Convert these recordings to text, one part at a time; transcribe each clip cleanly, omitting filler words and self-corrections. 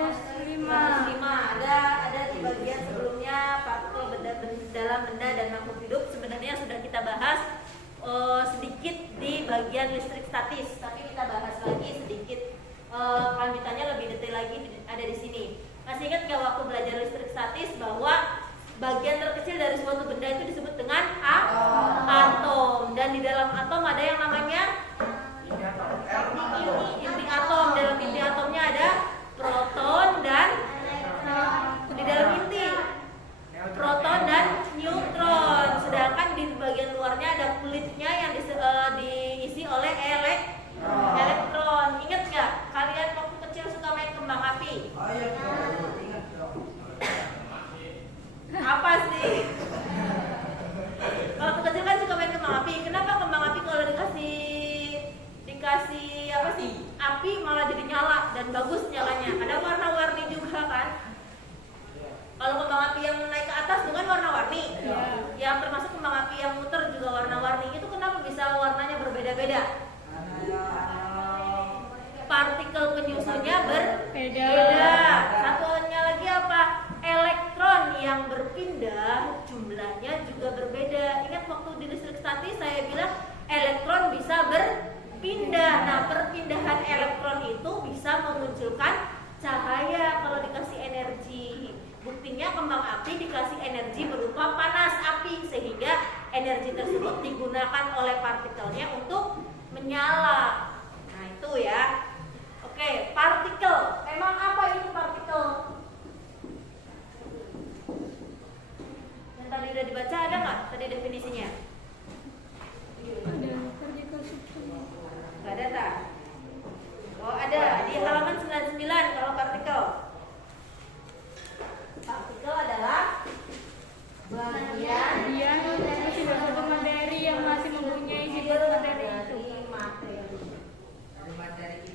105. Ada di bagian sebelumnya partikel dalam benda dan makhluk hidup sebenarnya sudah kita bahas sedikit di bagian listrik statis, tapi kita bahas lagi sedikit lanjutannya lebih detail lagi ada di sini. Masih ingat nggak waktu belajar listrik statis bahwa bagian terkecil dari suatu benda itu disebut dengan atom, dan di dalam atom ada yang namanya inti atom. Dalam inti atomnya ada proton dan di dalam inti proton dan neutron, sedangkan di bagian luarnya ada kulitnya yang diisi oleh elektron. Ingat nggak kalian waktu kecil suka main kembang api? Apa sih? Waktu kecil kan suka main kembang api. Kenapa kembang api kalau dikasih apa sih? Api malah jadi nyala dan bagus nyalanya. Ada warna-warni juga kan? Kalau kembang api yang naik ke atas itu kan warna-warni. Yang termasuk kembang api yang muter juga warna-warni. Itu kenapa bisa warnanya berbeda-beda? Partikel penyusunnya berbeda. Satunya lagi apa? Elektron yang berpindah jumlahnya juga berbeda. Ingat waktu di listrik statis saya bilang elektron bisa berpindah. Nah, perpindahan elektron itu bisa memunculkan cahaya kalau dikasih energi. Buktinya kembang api dikasih energi berupa panas api, sehingga energi tersebut digunakan oleh partikelnya untuk menyala. Nah, itu ya. Oke, partikel. Emang apa itu partikel? Yang tadi udah dibaca ada nggak tadi definisinya? Ada partikel subatomic. Nggak ada tak? Oh ada di halaman 99 kalau partikel. Partikel adalah bagian suatu materi yang masih mempunyai sifat materi itu.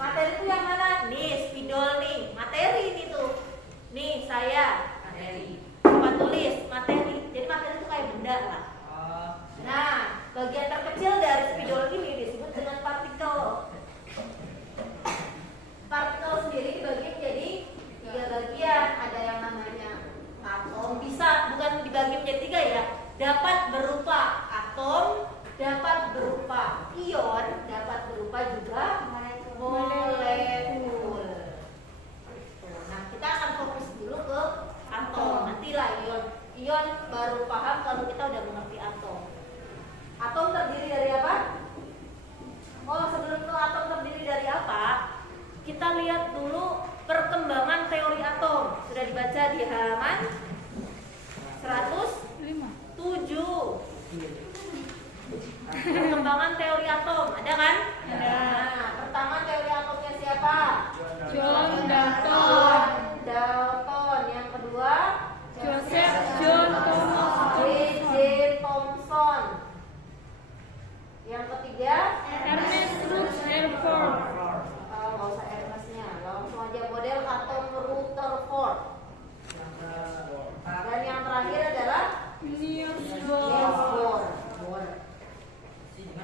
Materi itu yang mana? Nih, spidol nih, materi ini tuh. Nih, saya materi. Tempat tulis, materi. Jadi materi itu kayak benda lah. Nah, bagian terkecil dari spidol ini disebut dengan partikel. Partikel sendiri dibagi menjadi 3 bagian. Ada yang namanya atom, bisa bukan dibagi menjadi 3 ya. Dapat berupa atom, dapat berupa ion, dapat berupa juga molekul. Nah, kita akan fokus dulu ke atom. Nantilah ion. Ion baru paham kalau kita udah mengerti atom. Atom terdiri dari apa? Oh, sebelum itu atom terdiri dari apa? Kita lihat dulu perkembangan teori atom. Sudah dibaca di halaman 107. Perkembangan teori atom, ada kan? Ada. Nah, pertama teori atomnya siapa? John Dalton. Yang kedua Joseph John Thomas. J.J. Thomson. Yang ketiga Ernest Rutherford. nggak usah Ernest-nya, langsung aja model atom Rutherford. Dan yang terakhir adalah Niels Niels Bohr. Bohr.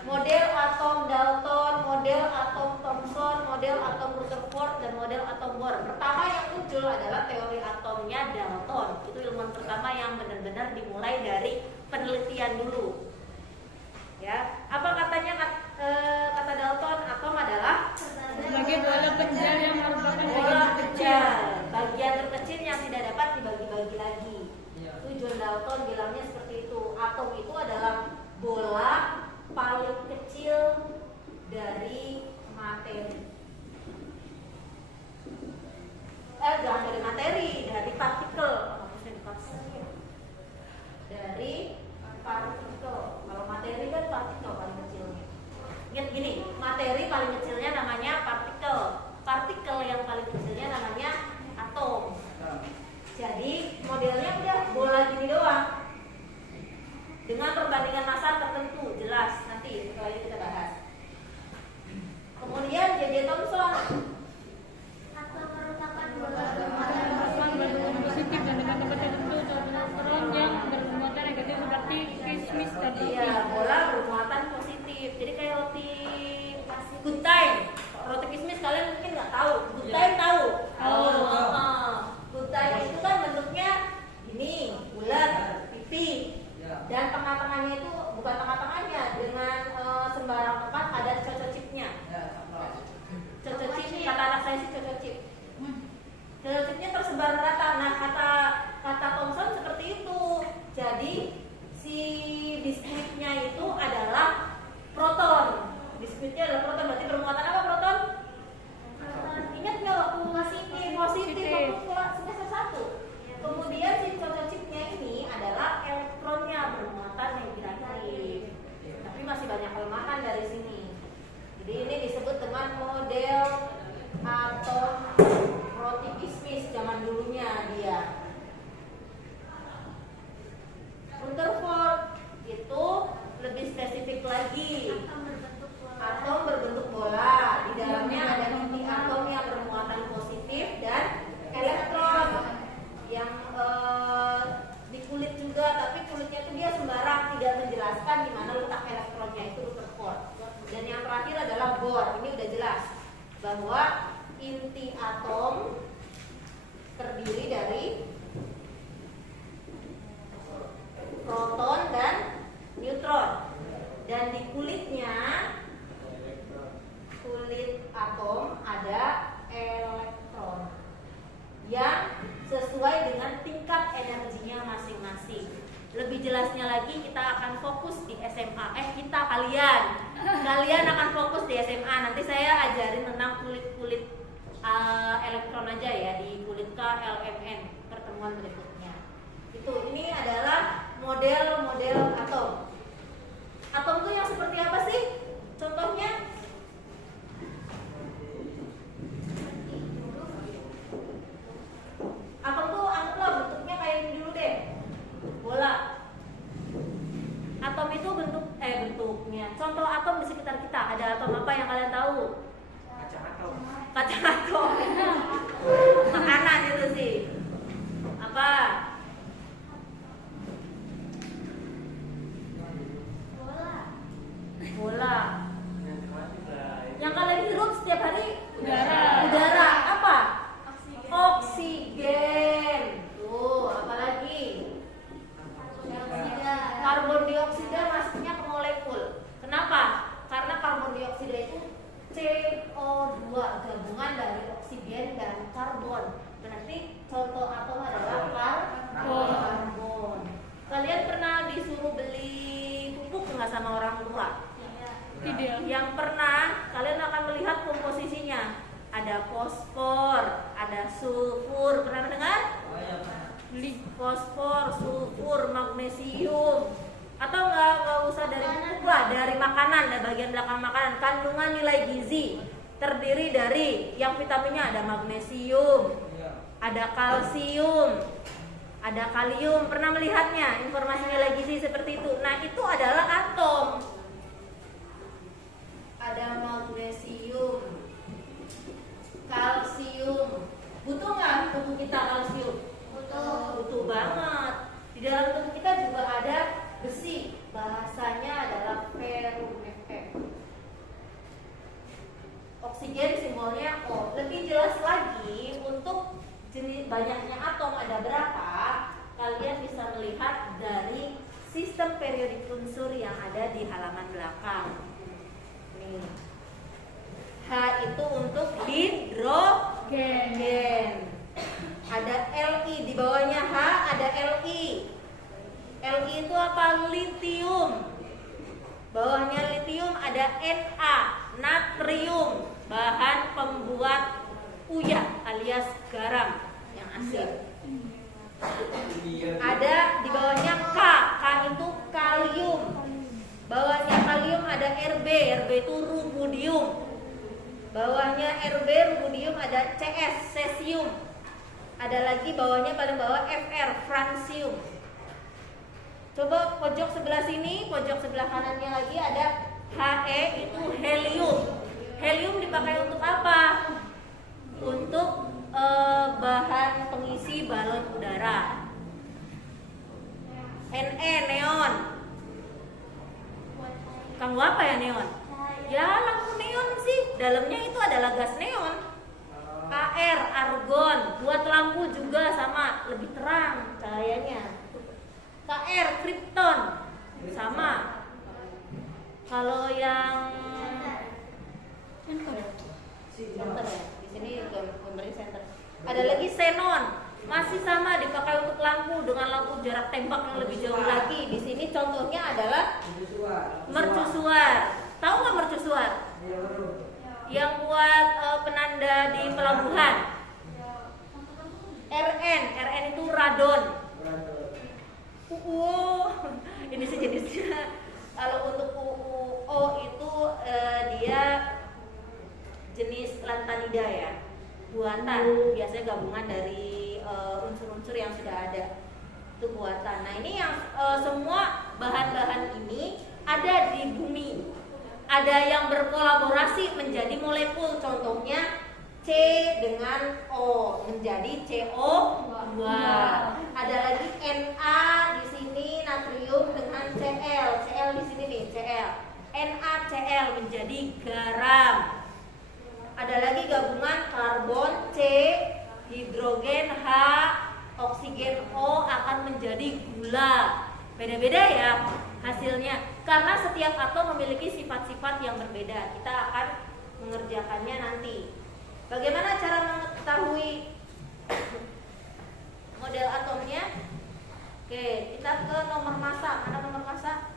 Model atom Dalton, model atom Thomson, model atom Rutherford, dan model atom Bohr. Pertama yang muncul adalah teori atomnya Dalton. Itu ilmuwan pertama yang benar-benar dimulai dari penelitian dulu. Ya, apa katanya kata Dalton? Atom adalah Sebagai bola penjal yang merupakan bola bagian kecil, terkecil. bagian terkecil yang tidak dapat dibagi-bagi lagi. Itu John Dalton bilangnya seperti itu. Atom itu adalah bola paling kecil dari materi. Jangan dari materi, dari partikel. Dari partikel. Kalau materi kan partikel paling kecilnya. Ingat gini, materi paling kecilnya namanya partikel. Partikel yang paling kecilnya namanya Delta-chipnya tersebar rata. Nah, kata Thomson seperti itu. Jadi si biskuitnya itu adalah proton. Biskuitnya adalah proton. Berarti bermuatan apa proton? Ingat nggak waktu positif waktu semester 1. Kemudian si contoh-chipnya ini adalah elektronnya bermuatan negatif. Tapi masih banyak kelemahan dari sini. Jadi ini disebut dengan model atom Rothy-Kismis zaman dulunya dia. Rutherford itu lebih spesifik lagi. Atom berbentuk bola, di dalamnya ada inti atom yang bermuatan positif dan elektron yang di kulit juga, tapi kulitnya itu dia sembarang, tidak menjelaskan di mana letak elektronnya, itu Rutherford. Dan yang terakhir adalah Bohr. Ini udah jelas bahwa inti atom terdiri dari proton dan neutron, dan di kulitnya, kulit atom ada elektron yang sesuai dengan tingkat energinya masing-masing. Lebih jelasnya lagi kita akan fokus di SMA. Kalian akan fokus di SMA. Nanti saya ajarin tentang kulit-kulit elektron aja ya di kulit KLMN pertemuan berikutnya. Ini adalah model-model atom. Atom itu yang seperti apa sih? Contohnya? Atom tuh anggaplah bentuknya kayak ini dulu deh, bola. Atom itu bentuknya. Contoh atom di sekitar kita, ada atom apa yang kalian tahu? Kacang atom. Makanan itu sih. Apa? Bola. Yang kalian hirup setiap hari? Udara. Apa? Oksigen. Tuh, apalagi? Karbon dioksida masuknya ke molekul. Kenapa? Karena karbon dioksida itu CO2, gabungan dari oksigen dan karbon. Berarti contoh atom adalah karbon. Kalian pernah disuruh beli pupuk nggak sama orang tua? Tidak. Yang pernah, kalian akan melihat komposisinya. Ada fosfor, ada sulfur. Pernah dengar? Fosfor, sulfur, magnesium. Atau nggak usah dari pupuk lah, dari makanan, dari bagian belakang makanan. Kandungan nilai gizi terdiri dari yang vitaminnya ada magnesium, ada kalsium, ada kalium. Pernah melihatnya informasi nilai gizi seperti itu? Nah, itu adalah atom. Ada magnesium, kalsium. Butuh nggak tubuh kita kalsium? Butuh banget. Di dalam tubuh kita juga ada besi. Bahasanya adalah ferrum Fe. Oksigen simbolnya O. Lebih jelas lagi untuk jenis banyaknya atom ada berapa, kalian bisa melihat dari sistem periodik unsur yang ada di halaman belakang. Nih. H itu untuk hidrogen. Ada Li, di bawahnya H ada Li. Li itu apa? Litium. Bawahnya litium ada Na, natrium, bahan pembuat uyah alias garam yang asin. Ada di bawahnya K itu kalium. Bawahnya kalium ada Rb itu rubidium. Bawahnya Rb rubidium ada Cs, cesium. Ada lagi bawahnya paling bawah Fr, francium. Coba pojok sebelah sini, pojok sebelah kanannya lagi ada He, itu helium. Helium dipakai untuk apa? Untuk bahan pengisi balon udara. Ne, neon. Kamu apa ya neon? Ya lampu neon sih. Dalamnya itu adalah gas neon. Ar, argon. Buat lampu juga sama, lebih terang cahayanya. Kr, kripton. Sama. Kalau yang center ya, di sini memberi center. Ada lagi xenon, masih sama dipakai untuk lampu dengan lampu jarak tembak yang lebih jauh lagi. Di sini contohnya adalah mercusuar. Tahu nggak mercusuar? Yang buat penanda di pelabuhan. RN itu radon. Ini sejenisnya. Kalau untuk UO itu dia jenis lantanida ya, buatan, biasanya gabungan dari unsur-unsur yang sudah ada, itu buatan. Nah ini yang semua bahan-bahan ini ada di bumi, ada yang berkolaborasi menjadi molekul, contohnya C dengan O menjadi CO2. Ada lagi Na di sini, natrium dengan Cl di sini nih Cl, NaCl menjadi garam. Ada lagi gabungan karbon C, hidrogen H, oksigen O akan menjadi gula. Beda-beda ya hasilnya, karena setiap atom memiliki sifat-sifat yang berbeda. Kita akan mengerjakannya nanti. Bagaimana cara mengetahui model atomnya? Oke, kita ke nomor massa. Mana nomor massa?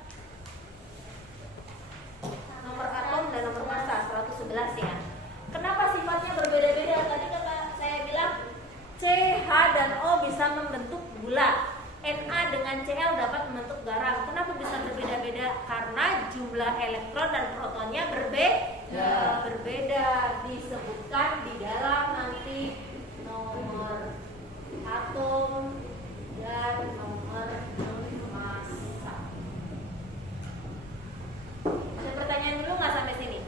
Nomor atom dan nomor massa 111 ya. Kenapa sifatnya berbeda-beda? Tadi kata saya bilang C, H, dan O bisa membentuk gula. Na dengan Cl dapat membentuk garam. Kenapa bisa berbeda-beda? Karena jumlah elektron dan protonnya berbeda. Disebutkan di dalam nanti nomor atom dan nomor massa. Ada pertanyaan dulu nggak sampai sini?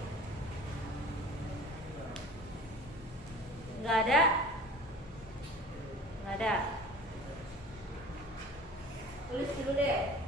Nggak ada? Nggak ada. Tulis dulu deh.